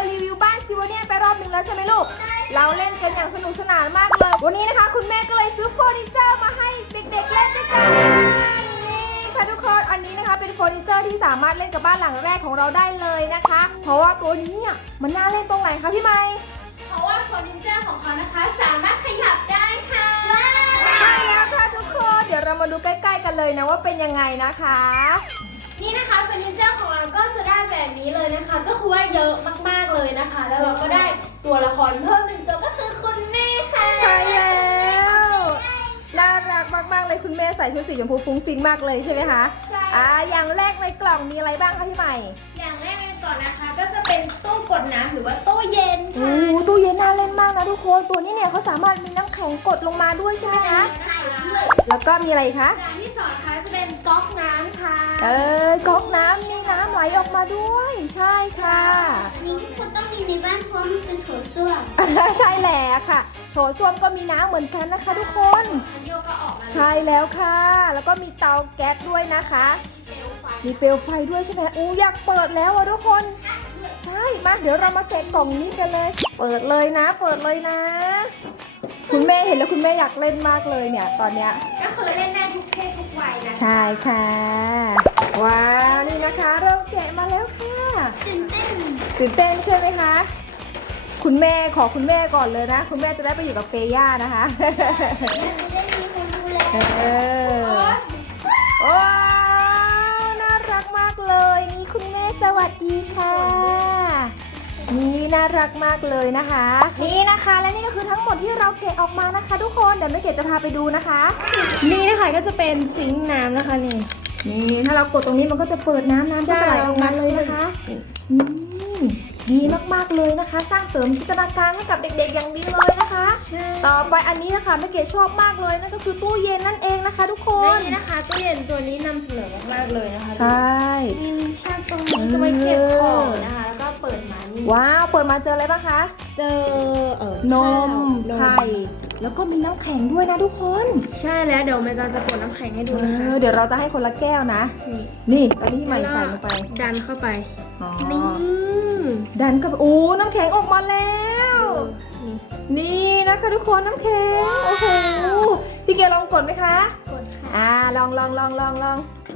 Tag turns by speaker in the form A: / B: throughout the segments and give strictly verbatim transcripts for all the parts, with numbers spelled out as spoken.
A: ยรีวิวบ้านซิวเนียนไปรอบหนึ่งแล้วใช่ไหมลูกเราเล่นกันอย่างสนุกสนานมากเลยวันนี้นะคะคุณแม่ก็เลยซื้อเฟอร์นิเจอร์มาให้เด็กๆเล่นด้วยกันนี่ค่ะทุกคนอันนี้นะคะเป็นเฟอร์นิเจอร์ที่สามารถเล่นกับบ้านหลังแรกของเราได้เลยนะคะเพราะว่าตัวนี้เนี่ยมันน่าเล่นตรงไหนคะพี่ไมค์
B: เพราะว่าเฟอร์นิเจอร์ของเขานะคะสามารถขยับได้ค่ะ
A: ใช่แล้วค่ะทุกคนเดี๋ยวเรามาดูใกล้ๆกันเลยนะว่าเป็นยังไงนะคะ
B: นี่นะคะเฟอร์นิเจอร์ของเราก็จะได้แบบนี้เลยนะคะก็คือว่าเยอะมากๆเลยนะคะแล้วเราก็ได้ตัวละครเพิ่มหนึ่งตัวก็คือคุณแม่ค่ะ
A: ใช่แล้วน่ารักมากๆเลยคุณแม่ใส่ชุดสีชมพูฟุ้งฟิ้งมากเลยใช่ไหมคะ
B: ใช่
A: อ่าอย่างแรกในกล่องมีอะไรบ้างคะพี่ใหม่
B: อย่างแรกเลยก่อนนะคะก็จะเป็นตู้กดน้ำหรือว่าตู้เย็นค่ะ
A: โอ้ตู้เย็นน่าเล่นมากนะทุกคนตัวนี้เนี่ยเขาสามารถมีน้ำแข็งกดลงมาด้วยใช่ไหมคะ
B: ใช่ด้วย
A: แล้วก็มีอะไรคะ
B: อย่างที่สองนะคะจะเป็นก๊อกน้ำค่ะ
A: เออก๊อกน้ำมีน้ำไหลออกมาด้วยใช่ค่ะ
B: นี่คุณต้องมีในบ้านเพราะมันเป็นโถส้วม
A: ใช่แล้วค่ะโถส้วมก็มีน้ำเหมือนกันนะคะทุกคน
B: โยกก็ออกมา
A: ใช่แล้วค่ะแล้วก็มีเตาแก๊สด้วยนะคะมีเปลวไฟด้วยใช่ไหมอู้อยากเปิดแล้วอะทุกคนใช่มาเดี๋ยวเรามาแกะกล่องนี้กันเลยเปิดเลยนะเปิดเลยนะคุณแม่เห็นแล้วคุณแม่อยากเล่นมากเลยเนี่ยตอนเนี้ย
B: ก็คือเล่นได้ทุกเพศทุกวัยนะ
A: ใช่ค่ะว้าวนี่นะคะเราแกะมาแล้วค่ะ
B: ตื่นเต้น
A: ตื่นเต้นใช่ไหมคะคุณแม่ขอคุณแม่ก่อนเลยนะคุณแม่จะได้ไปอยู่กับเฟย่านะคะเออว้าวน่ารักมากเลยนี่คุณแม่สวัสดีค่ะนี่น่ารักมากเลยนะคะนี่นะคะและนี่ก็คือทั้งหมดที่เราแกะออกมานะคะทุกคนเดี๋ยวแม่เกดจะพาไปดูนะคะ
B: นี่นะคะก็จะเป็นซิงค์น้ำนะคะนี่
A: นี่ถ้าเรากดตรงนี้มันก็จะเปิดน้ำน้ำก็จะไหลออกมาเลยนะคะนี่ดีมากๆเลยนะคะสร้างเสริมจินตนาการให้กับเด็กๆอย่างดีเลยนะคะต่อไปอันนี้นะคะแม่เกดชอบมากเลยนั่นก็คือตู้เย็นนั่นเองนะคะทุกคน
B: นี่นะคะตู้เย็นตัวนี้นำเสนอมากๆเลยนะคะ
A: ใช่
B: มีลิ้นชักตรงนี้ก็ไว้เก็บของนะคะแล้วก็เปิดมานี่
A: ว้าวเปิดมาเจออะไรบ้างคะ
B: เจอเออน
A: มไข่แล้วก็มีน้ำแข็งด้วยนะทุกคน
B: ใช่แล้วเดี๋ยวแม่จอนจะกดน้ำแข็งให้ดูนะคะ
A: เดี๋ยวเราจะให้คนละแก้วนะนี่ตอนนี้ใหม่ใส่ลงไป
B: ดันเข้าไป
A: นี่ดันกับโอ้น้ำแข็งออกมาแล้วนี่นะคะทุกคนน้ำแข็งโอ้โหพี่เกลลองกดไหมคะ
B: กดค่ะ
A: อ่าลองลองลองลองลอง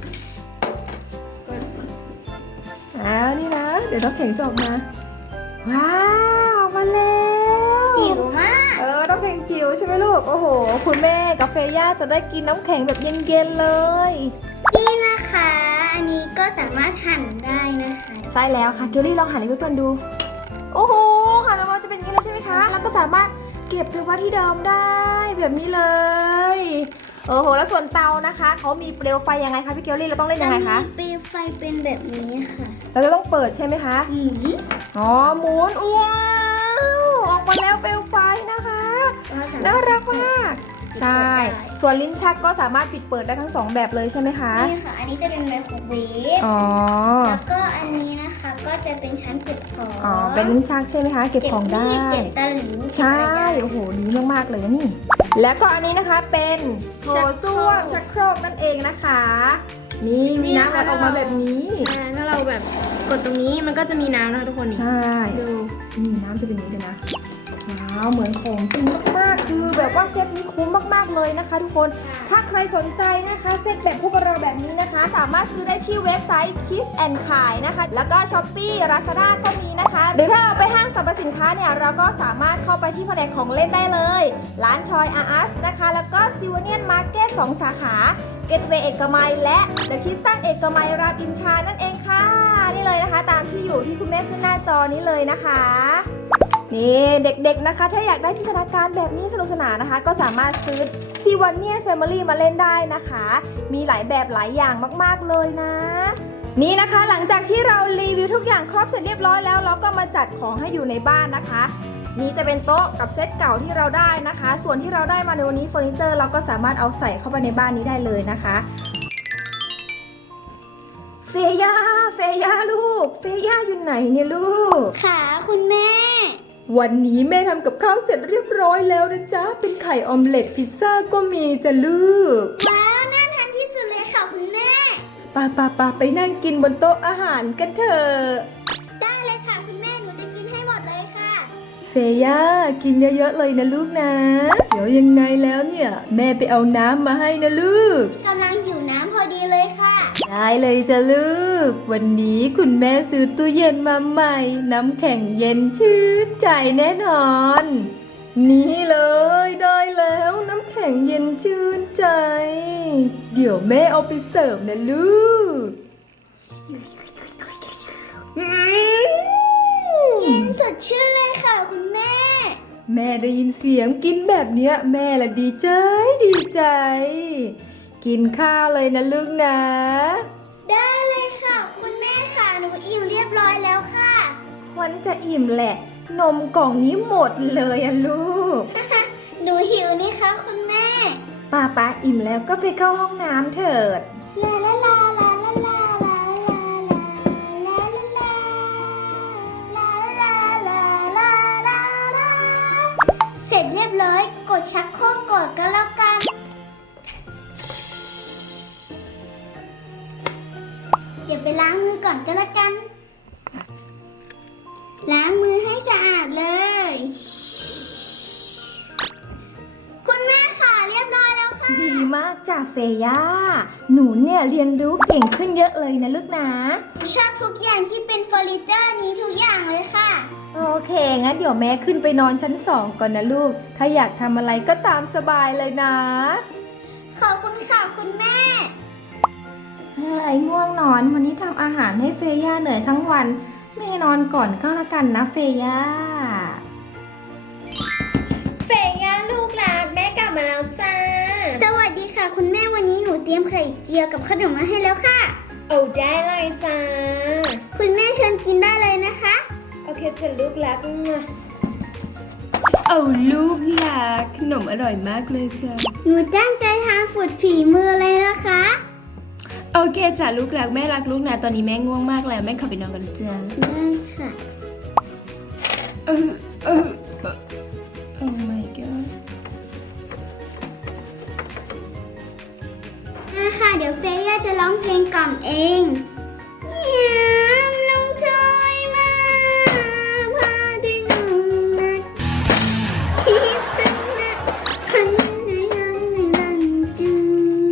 A: อ้าวนี่นะเดี๋ยวน้ำแข็งจะออกมาว้าวมาแล้ว
B: จิ๋วมาก
A: เออน้ำแข็งจิ๋วใช่ไหมลูกโอ้โหคุณแม่กับเฟย่าจะได้กินน้ำแข็งแบบเย็นๆเลย
B: นี่นะคะอันนี้ก็สามารถหั่นได้นะคะ
A: ใช่แล้วค่ะเกลลี่ลองหั่นให้เพื่อนๆดูโอ้โหหั่นออกมาจะเป็นอย่างนี้เลยใช่ไหมคะแล้วก็สามารถเก็บไปไว้ที่เดิมได้แบบนี้เลยโอ้โหแล้วส่วนเตานะคะเขามีเปลวไฟยังไงคะพี่เกลลี่เราต้องเล่นยังไงคะ
B: เปลวไฟเป็นแบบนี้ค่ะ
A: เราจะต้องเปิดใช่ไหมคะ
B: หมุน
A: อ๋อหมุนว้าวออกมาแล้วเปลวไฟนะคะน่ารักมากใช่ส่วนลิ้นชักก็สามารถปิดเปิดได้ทั้งสองแบบเลยใช่ไหมคะ
B: นี่ค่ะอันนี้จะเป็นไมโครเวฟ
A: อ๋อ
B: แล้วก็อันนี้นะคะก็จะเป็นชั้นเก็บของ
A: อ๋อเป็นลิ้นชักใช่ไหมคะเก็บของได้
B: เก็บตะหลิว
A: ใช่โอ้โหดีมากๆเลยนี่แล้วก็อันนี้นะคะเป็นโถส้วมชักโครกนั่นเองนะคะนี่มีน้ำไหลออกมาแบบนี้
B: ใช่ถ้าเราแบบกดตรงนี้มันก็จะมีน้ำนะคะทุกคน
A: ใช่
B: ดู
A: นี่น้ำจะเป็นอย่างนี้เลยนะว้าวเหมือนของจริงมากๆคือแบบว่าเซตนี้คุ้มมากๆเลยนะคะทุกคนถ้าใครสนใจนะคะเซตแบบพวกเราแบบนี้นะคะสามารถซื้อได้ที่เว็บไซต์ Kiss and ขายนะคะแล้วก็ Shopee Lazada ก็มีนะคะหรือถ้าเราไปห้างสรรพสินค้าเนี่ยเราก็สามารถเข้าไปที่แผนกของเล่นได้เลยร้านชอยอาร์สนะคะแล้วก็ซิวเนียนมาร์เก็ตสองสาขาเกตเวย์เอกมัยและเดอะคิสตันเอกมัยรามอินทรานั่นเองค่ะนี่เลยนะคะตามที่อยู่ที่คุณแม่ขึ้นหน้าจอนี้เลยนะคะนี่เด็กๆนะคะถ้าอยากได้จินตนาการแบบนี้สนุกสนานนะคะก็สามารถซื้อซิวเนียนแฟมิลี่มาเล่นได้นะคะมีหลายแบบหลายอย่างมากๆเลยนะนี่นะคะหลังจากที่เรารีวิวทุกอย่างครบเสร็จเรียบร้อยแล้วเราก็มาจัดของให้อยู่ในบ้านนะคะนี่จะเป็นโต๊ะกับเซตเก่าที่เราได้นะคะส่วนที่เราได้มาในวันนี้เฟอร์นิเจอร์เราก็สามารถเอาใส่เข้าไปในบ้านนี้ได้เลยนะคะเฟย่าเฟย่าลูกเฟย่าอยู่ไหนเนี่ยลูก
B: ค่ะคุณแม่
A: วันนี้แม่ทำกับข้าวเสร็จเรียบร้อยแล้วนะจ๊ะเป็นไข่ออมเล็ตพิซซ่าก็มีจ้ะลูก
B: ว้าวน่าทานที่สุดเลยค่ะคุณแม่
A: ป่าป่าป่าไปนั่งกินบนโต๊ะอาหารกันเถอะ
B: ได้เลยค่ะคุณแม่หนูจะกินให้
A: ย่ากินเยอะๆเลยนะลูกนะ เดี๋ยวยังไงแล้วเนี่ยแม่ไปเอาน้ำมาให้นะลูก
B: กำลังหิวน้ำพอดีเลยค่ะ
A: ได้เลยจ้ะลูก วันนี้คุณแม่ซื้อตู้เย็นมาใหม่ น้ำแข็งเย็นชื่นใจแน่นอน นี่เลยได้แล้วน้ำแข็งเย็นชื่นใจ เดี๋ยวแม่เอาไปเสิร์ฟนะลูก
B: เย็นสดชื่นเลยค่ะคุณแม่
A: แม่ได้ยินเสียงกินแบบเนี้ยแม่ละดีใจดีใจ กินข้าวเลยนะลูกนะ
B: ได้เลยค่ะคุณแม่ค่ะหนูอิ่มเรียบร้อยแล้วค่ะ
A: วันจะอิ่มแหละ นมกล่องนี้หมดเลยอะลูก
B: หนูหิวนี่คะคุณแม่
A: ป้าป้าอิ่มแล้วก็ไปเข้าห้องน้ำเถิด
B: ลาลาลาลาลาลาลาลาลาลาลาลาลาลาลาลาเสร็จเรียบร้อยกดชักโครกก่อนก็แล้วกันเดี๋ยวไปล้างมือก่อนก็แล้วกัน ล้างมือให้สะอาดเลย คุณแม่ค่ะเรียบร้อยแล้วค่ะ
A: ดีมากจ้ะเฟย่า หนูเนี่ยเรียนรู้เก่งขึ้นเยอะเลยนะลูกนะ
B: ชอบทุกอย่างที่เป็นเฟอร์นิเจอร์นี้ทุกอย่างเลยค่ะ
A: โอเค งั้นเดี๋ยวแม่ขึ้นไปนอนชั้นสองก่อนนะลูก ถ้าอยากทำอะไรก็ตามสบายเลยนะ
B: ขอบคุณค่ะคุณแม่
A: เฮ้ยง่วงนอนวันนี้ทำอาหารให้เฟย่าเหนื่อยทั้งวันแม่นอนก่อนก็แล้วกันนะเฟย่า
B: เฟย่าลูกรักแม่กลับมาแล้วจ้า สวัสดีค่ะคุณแม่วันนี้หนูเตรียมไข่เจียวกับขนมมาให้แล้วค่ะ
C: โอ้ได้เลยจ้า
B: คุณแม่เชิญกินได้เลยนะคะ
C: โอเคจะลูกรักนะเอาลูกรักขนมอร่อยมากเลยจ้า
B: หนูตั้งใจทำฝึกฝีมือเลยนะคะ
C: โอเคจ้าลูกรักแม่รักลูกนะตอนนี้แม่ง่วงมากแล้วแม่ขอไปนอนกันนะจ้า
B: ได้ค่ะ
C: เออเออโอ้ my god
B: มาค่ะเดี๋ยวเฟย่าจะร้องเพลงกล่อมเองยามลงจอยมาพาดึงนักคิดถึงนะคันในยังในนั้นจึง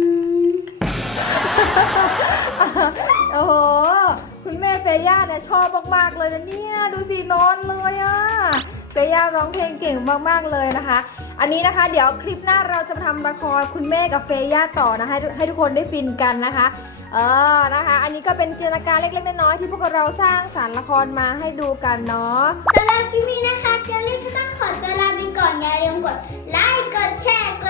A: โอ้โห คุณแม่เฟย่าเนี่ยชอบมากๆเลยนะเนี่ย ดูสินอนเลยอะเฟย่าร้องเพลงเก่งมากๆเลยนะคะ อันนี้นะคะ เดี๋ยวคลิปหน้าเราจะมาทำละครคุณแม่กับเฟย่าต่อนะคะให้ให้ทุกคนได้ฟินกันนะคะ เออ นะคะ อันนี้ก็เป็นจินตนาการเล็กๆน้อยๆที่พวกเราสร้างสรรค์ละครมาให้ดูกันเนาะ
B: สำหรับคลิปนี้นะคะเจลลี่ก็ต้องขอตัวลาไปก่อนอย่าลืมกดไลค์ กดแชร์